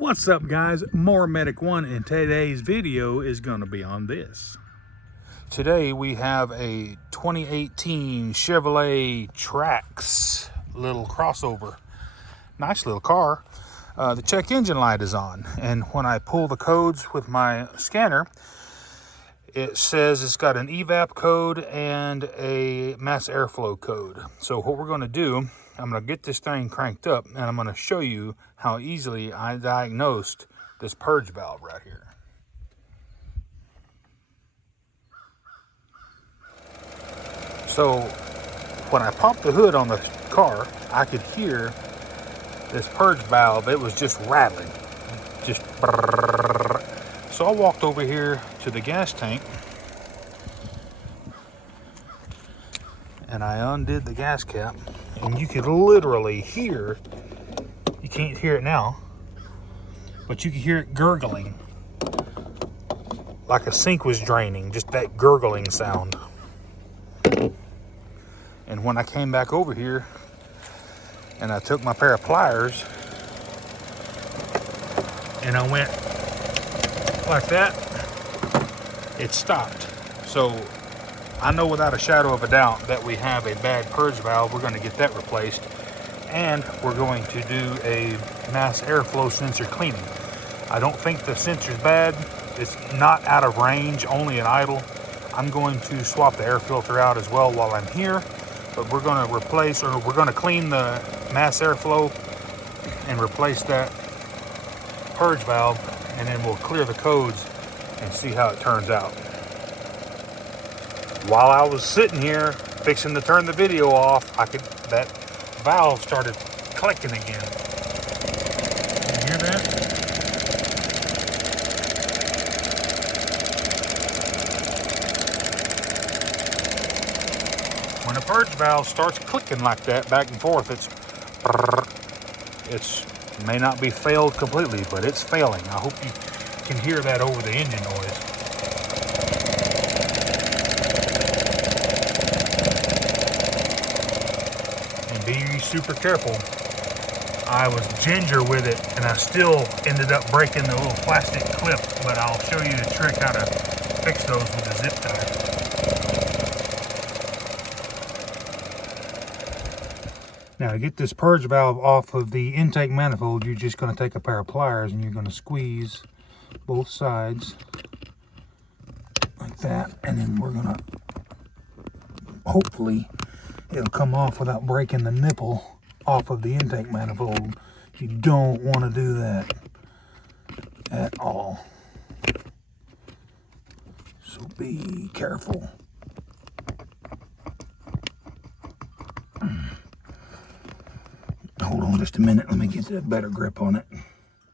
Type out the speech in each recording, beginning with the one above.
What's up, guys? More Medic 1, and today's video is going to be on this. Today we have a 2018 Chevrolet Trax little crossover. Nice little car. The check engine light is on, and when I pull the codes with my scanner, it says it's got an Evap code and a mass airflow code. So what we're going to do, I'm going to get this thing cranked up, and I'm going to show you how easily I diagnosed this purge valve right here. So when I popped the hood on the car, I could hear this purge valve. It was just rattling, just brrrr. So I walked over here to the gas tank and I undid the gas cap, and you could literally hear, you can't hear it now, but you could hear it gurgling like a sink was draining, just that gurgling sound. And when I came back over here and I took my pair of pliers and I went like that, it stopped. So I know without a shadow of a doubt that we have a bad purge valve. We're going to get that replaced, and we're going to do a mass airflow sensor cleaning. I don't think the sensor's bad. It's not out of range, only an idle. I'm going to swap the air filter out as well while I'm here, but we're going to replace, or we're going to clean the mass airflow and replace that purge valve, and then we'll clear the codes and see how it turns out. While I was sitting here fixing to turn the video off, that valve started clicking again. Can you hear that? When a purge valve starts clicking like that back and forth, it's may not be failed completely, but it's failing. I hope you can hear that over the engine noise. And be super careful. I was ginger with it, and I still ended up breaking the little plastic clip, but I'll show you the trick how to fix those with a zip tie. Now, to get this purge valve off of the intake manifold, you're just going to take a pair of pliers and you're going to squeeze both sides like that, and then we're going to, hopefully it'll come off without breaking the nipple off of the intake manifold. You don't want to do that at all, so be careful. Hold on just a minute, let me get a better grip on it.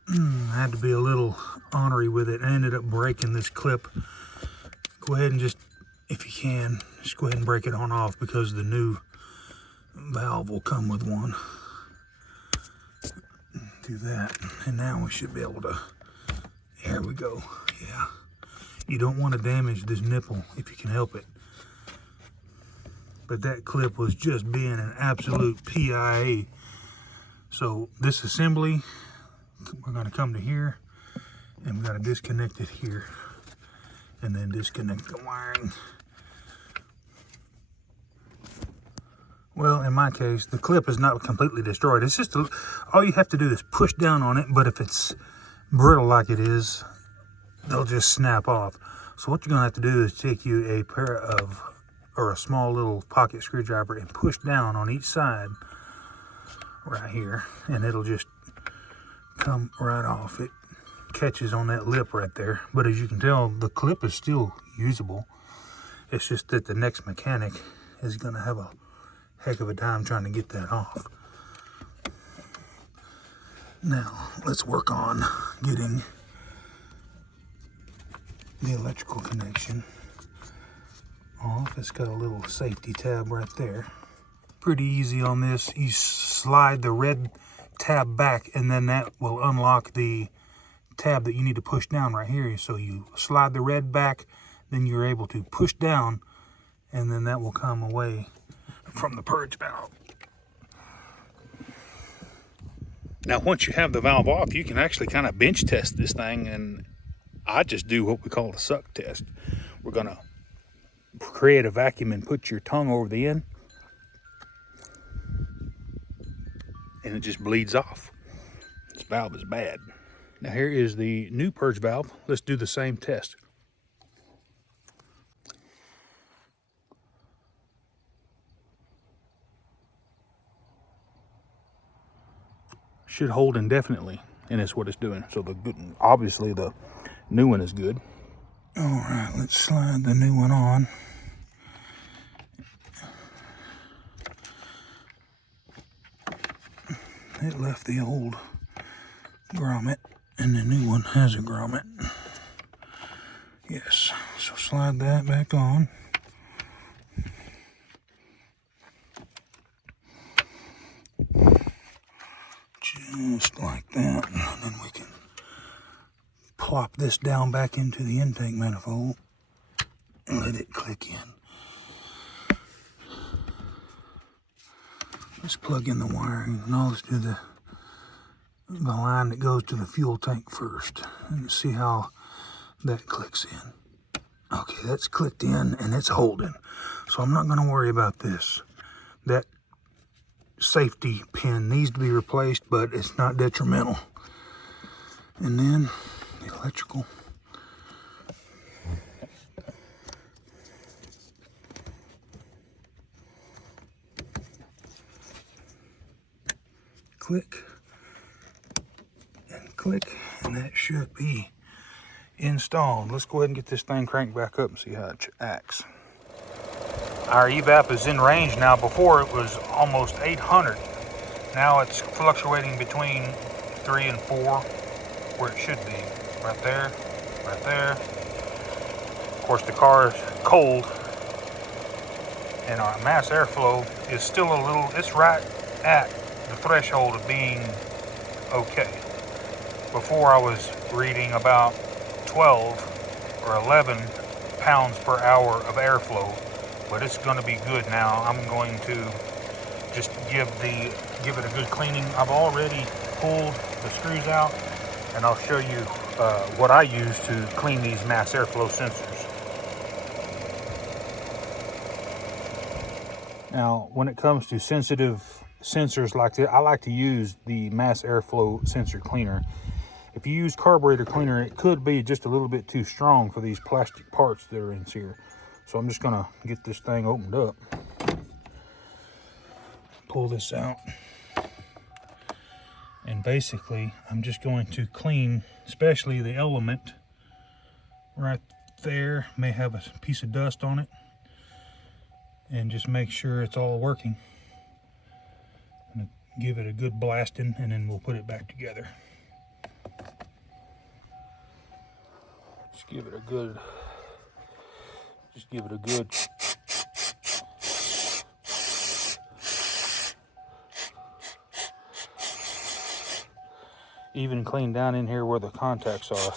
I had to be a little ornery with it. I ended up breaking this clip. Go ahead and just, if you can, just go ahead and break it on off, because the new valve will come with one. Do that, and now we should be able to, there we go. Yeah, you don't want to damage this nipple if you can help it. But that clip was just being an absolute PIA. So this assembly, we're going to come to here, and we've got to disconnect it here, and then disconnect the wiring. Well, in my case, the clip is not completely destroyed. It's just, all you have to do is push down on it, but if it's brittle like it is, they'll just snap off. So what you're going to have to do is take you a pair of, or a small little pocket screwdriver, and push down on each side right here, and it'll just come right off. It catches on that lip right there, but as you can tell, the clip is still usable. It's just that the next mechanic is going to have a heck of a time trying to get that off. Now let's work on getting the electrical connection off. It's got a little safety tab right there. Pretty easy on this. You slide the red tab back, and then that will unlock the tab that you need to push down right here. So you slide the red back, then you're able to push down, and then that will come away from the purge valve. Now, once you have the valve off, you can actually kind of bench test this thing, and I just do what we call a suck test. We're gonna create a vacuum and put your tongue over the end, and it just bleeds off. This valve is bad. Now here is the new purge valve. Let's do the same test. Should hold indefinitely, and that's what it's doing. So obviously the new one is good. All right, let's slide the new one on. It left the old grommet, and the new one has a grommet. Yes, so slide that back on. Just like that, and then we can plop this down back into the intake manifold and let it click in. Let's plug in the wiring, and I'll just do the line that goes to the fuel tank first, and see how that clicks in. Okay, that's clicked in and it's holding, so I'm not going to worry about this. That safety pin needs to be replaced, but it's not detrimental. And then the electrical. Click and click, and that should be installed. Let's go ahead and get this thing cranked back up and see how it acts. Our evap is in range now. Before it was almost 800. Now it's fluctuating between 3 and 4, where it should be. Right there, right there. Of course, the car is cold, and our mass airflow is still a little, it's right at the threshold of being okay. Before I was reading about 12 or 11 pounds per hour of airflow, but it's going to be good now. I'm going to just give it a good cleaning. I've already pulled the screws out, and I'll show you what I use to clean these mass airflow sensors. Now, when it comes to sensitive sensors like this, I like to use the mass airflow sensor cleaner. If you use carburetor cleaner, it could be just a little bit too strong for these plastic parts that are in here. So I'm just gonna get this thing opened up. Pull this out. And basically, I'm just going to clean, especially the element right there. May have a piece of dust on it. And just make sure it's all working. I'm gonna give it a good blasting, and then we'll put it back together. Just give it a good even clean down in here where the contacts are.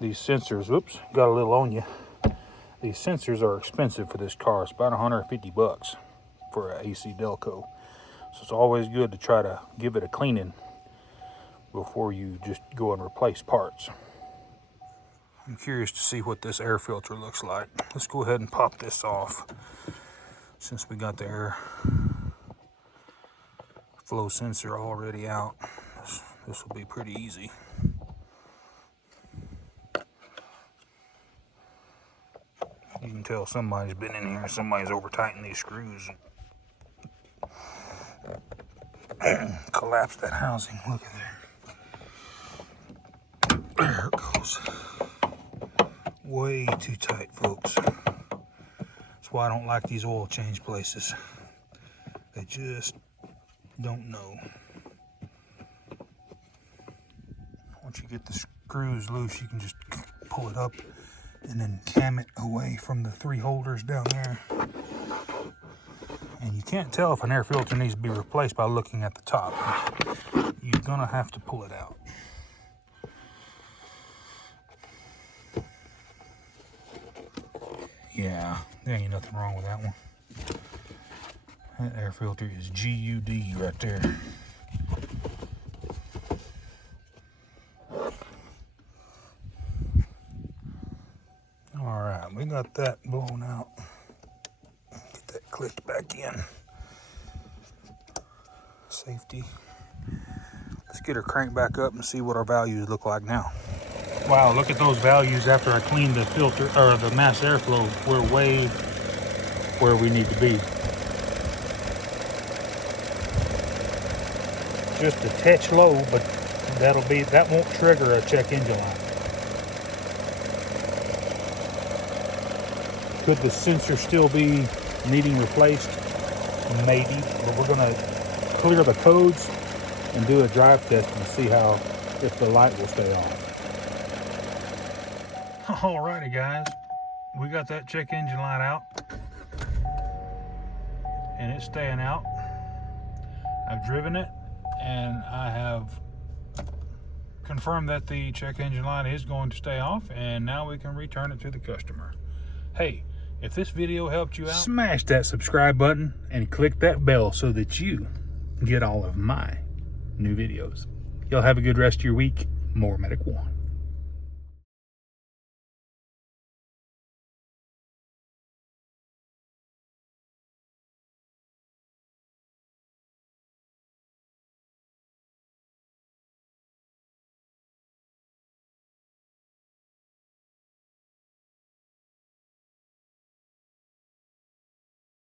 These sensors, whoops, got a little on you. These sensors are expensive for this car. It's about 150 bucks for an AC Delco. So it's always good to try to give it a cleaning before you just go and replace parts. I'm curious to see what this air filter looks like. Let's go ahead and pop this off. Since we got the air flow sensor already out, this will be pretty easy. You can tell somebody's been in here, somebody's over tightened these screws. Collapse that housing, look at there. There it goes. Way too tight, folks. That's why I don't like these oil change places. They just don't know. Once you get the screws loose, you can just pull it up and then cam it away from the 3 holders down there. And you can't tell if an air filter needs to be replaced by looking at the top. You're gonna have to pull it out. Yeah, There ain't nothing wrong with that one. That air filter is GUD right there. All right, we got that blown out. Get that clicked back in. Safety. Let's get her cranked back up and see what our values look like now. Wow, look at those values after I cleaned the filter, or the mass airflow. We're way where we need to be. Just a touch low, but that won't trigger a check engine light. Could the sensor still be needing replaced? Maybe, but we're gonna clear the codes and do a drive test and see if the light will stay on. Alrighty guys, we got that check engine light out and it's staying out. I've driven it and I have confirmed that the check engine light is going to stay off, and now we can return it to the customer. Hey, if this video helped you out, smash that subscribe button and click that bell so that you get all of my new videos. Y'all have a good rest of your week. More Medic One.